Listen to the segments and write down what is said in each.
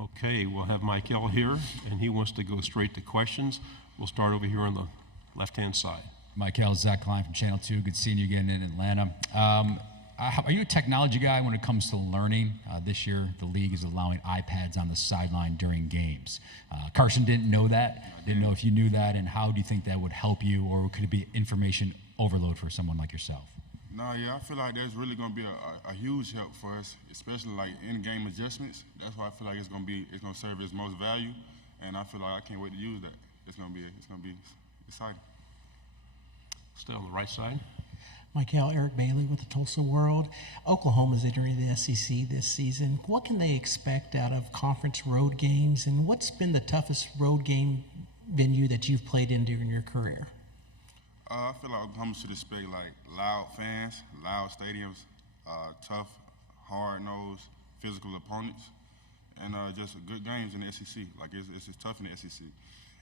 Okay, we'll have Mykei here, and he wants to go straight to questions. We'll start over here on the left-hand side. Mykei, Zach Klein from Channel 2. Good seeing you again in Atlanta. Are you a technology guy when it comes to learning? This year, the league is allowing iPads on the sideline during games. Carson didn't know that. Didn't know if you knew that, and how do you think that would help you, or could it be information overload for someone like yourself? No, yeah, I feel like there's really going to be a huge help for us, especially like in-game adjustments. That's why I feel like it's going to serve its most value, and I feel like I can't wait to use that. It's going to be exciting. Stay on the right side. Mykei, Eric Bailey with the Tulsa World. Oklahoma's entering the SEC this season. What can they expect out of conference road games, and what's been the toughest road game venue that you've played in during your career? I feel like Oklahoma should expect like loud fans, loud stadiums, tough, hard-nosed, physical opponents, and just good games in the SEC. Like it's tough in the SEC.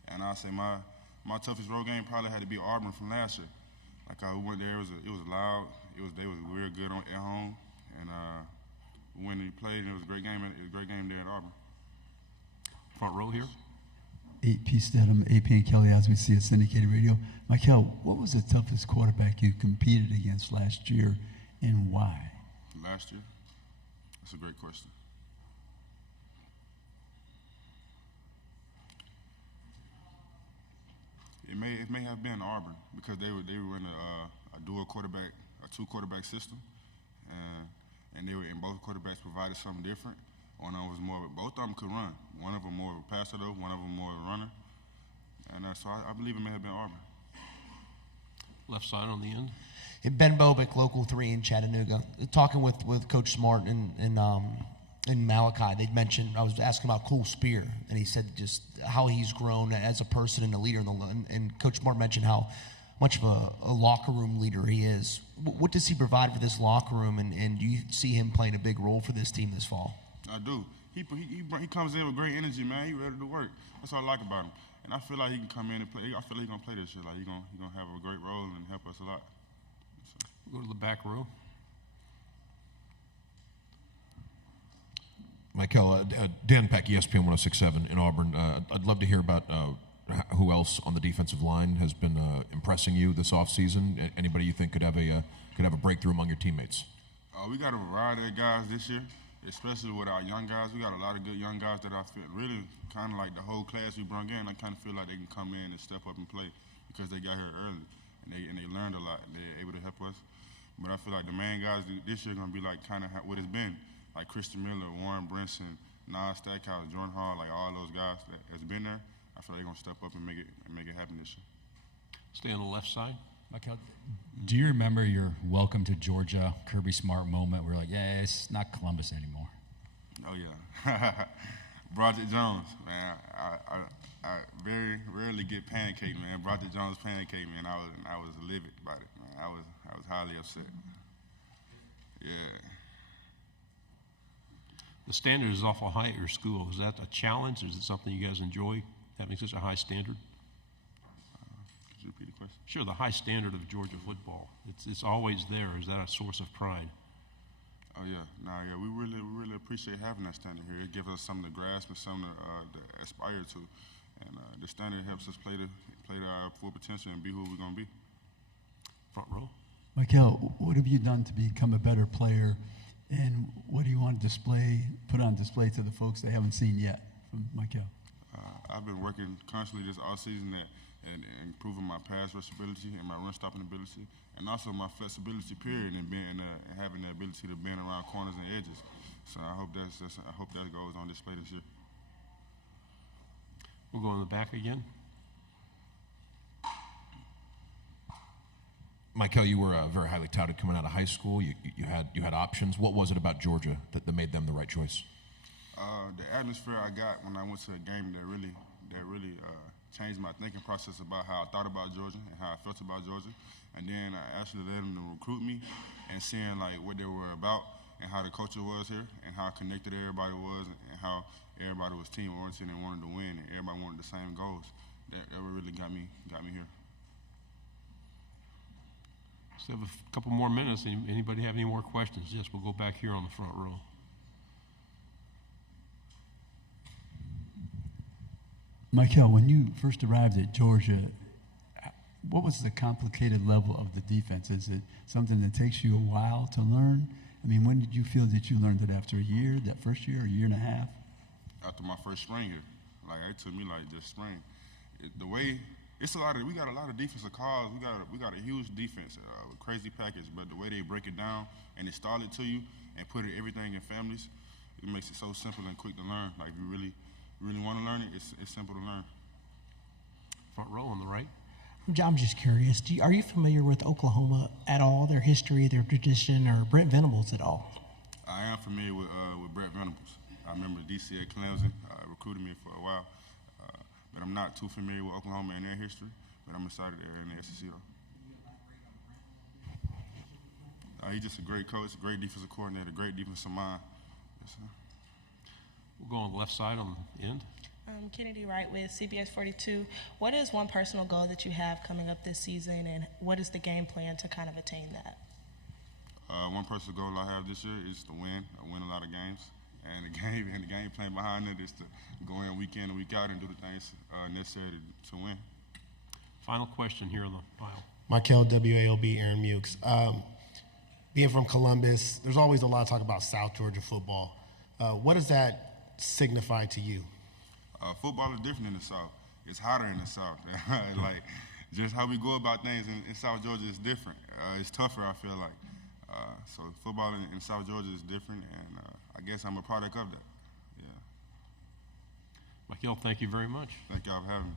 And I say my toughest road game probably had to be Auburn from last year. Like we went there, it was loud. They was real good at home, and when we played, it was a great game. It was a great game there at Auburn. Front row here. 8P Stedham, AP and Kelly, as we see at syndicated radio. Mykei, what was the toughest quarterback you competed against last year, and why? Last year? That's a great question. It may have been Auburn because they were in a dual quarterback, a two quarterback system, and both quarterbacks provided something different. One of them was both of them could run. One of them more of a passer though, one of them more of a runner, and so I believe it may have been Auburn. Left side on the end. Ben Bobick, Local 3 in Chattanooga. Talking with Coach Smart and Malachi, they'd mentioned, I was asking about Cole Spear, and he said just how he's grown as a person and a leader. And Coach Smart mentioned how much of a locker room leader he is. What does he provide for this locker room, and do you see him playing a big role for this team this fall? I do. He comes in with great energy, man. He's ready to work. That's what I like about him. And I feel like he can come in and play. I feel like he's going to play this year. Like he's going to have a great role and help us a lot. So. We'll go to the back row. Mykei, Dan Peck, ESPN 106.7 in Auburn. I'd love to hear about who else on the defensive line has been impressing you this offseason. Anybody you think could have a breakthrough among your teammates? We got a variety of guys this year, especially with our young guys. We got a lot of good young guys that I feel really kind of like the whole class we brought in. I kind of feel like they can come in and step up and play because they got here early and they learned a lot. They're able to help us. But I feel like the main guys this year are going to be like kind of what it's been. Like Christian Miller, Warren Brinson, Nas Stackhouse, Jordan Hall, like all those guys that has been there, I feel like they're gonna step up and make it happen this year. Stay on the left side. Mykei, do you remember your welcome to Georgia Kirby Smart moment where you're like, yeah, it's not Columbus anymore? Oh yeah. Broderick Jones, man. I very rarely get pancake, man. Broderick Jones pancake, man. I was livid about it, man. I was highly upset. Yeah. The standard is awful high at your school. Is that a challenge? Is it something you guys enjoy, having such a high standard? Could you repeat the question? Sure, the high standard of Georgia football. It's always there. Is that a source of pride? Oh yeah, we really appreciate having that standard here. It gives us something to grasp and something to aspire to, and the standard helps us play to our full potential and be who we're gonna be. Front row. Mykei, what have you done to become a better player? And what do you want to put on display to the folks they haven't seen yet from Mykei? I've been working constantly this offseason and improving my pass rush ability and my run stopping ability, and also my flexibility period and having the ability to bend around corners and edges. So I hope that goes on display this year. We'll go in the back again. Mykei, you were very highly touted coming out of high school. You had options. What was it about Georgia that made them the right choice? The atmosphere I got when I went to a game that really changed my thinking process about how I thought about Georgia and how I felt about Georgia. And then I actually let them to recruit me and seeing like what they were about and how the culture was here and how connected everybody was and how everybody was team oriented and wanted to win and everybody wanted the same goals. That really got me here. So we have a couple more minutes. Anybody have any more questions? Yes, we'll go back here on the front row. Michael, when you first arrived at Georgia, what was the complicated level of the defense? Is it something that takes you a while to learn? I mean, when did you feel that you learned it? After a year, that first year, a year and a half? After my first spring here. Like, it took me like just spring. We got a lot of defensive calls. We got a huge defense, with crazy package, but the way they break it down and install it to you and put everything in families, it makes it so simple and quick to learn. Like, if you really want to learn it, it's simple to learn. Front row on the right. I'm just curious. Are you familiar with Oklahoma at all? Their history, their tradition, or Brent Venables at all? I am familiar with Brett Venables. I remember DC at Clemson recruited me for a while, but I'm not too familiar with Oklahoma and their history. But I'm excited they're in the SEC though. He's just a great coach, a great defensive coordinator, great defensive mind. Yes, sir. We'll go on the left side on the end. Kennedy Wright with CBS 42. What is one personal goal that you have coming up this season, and what is the game plan to kind of attain that? One personal goal I have this year is to win a lot of games, and the game plan behind it is to go in week in and week out and do the things necessary to win. Final question here on the file. Michael, WALB, Aaron Mukes. Being from Columbus, there's always a lot of talk about South Georgia football. What does that signify to you? Football is different in the South. It's hotter in the South. Like, just how we go about things in South Georgia is different. It's tougher, I feel like. So football in South Georgia is different, and I guess I'm a product of that. Yeah. Michael, thank you very much. Thank y'all for having me.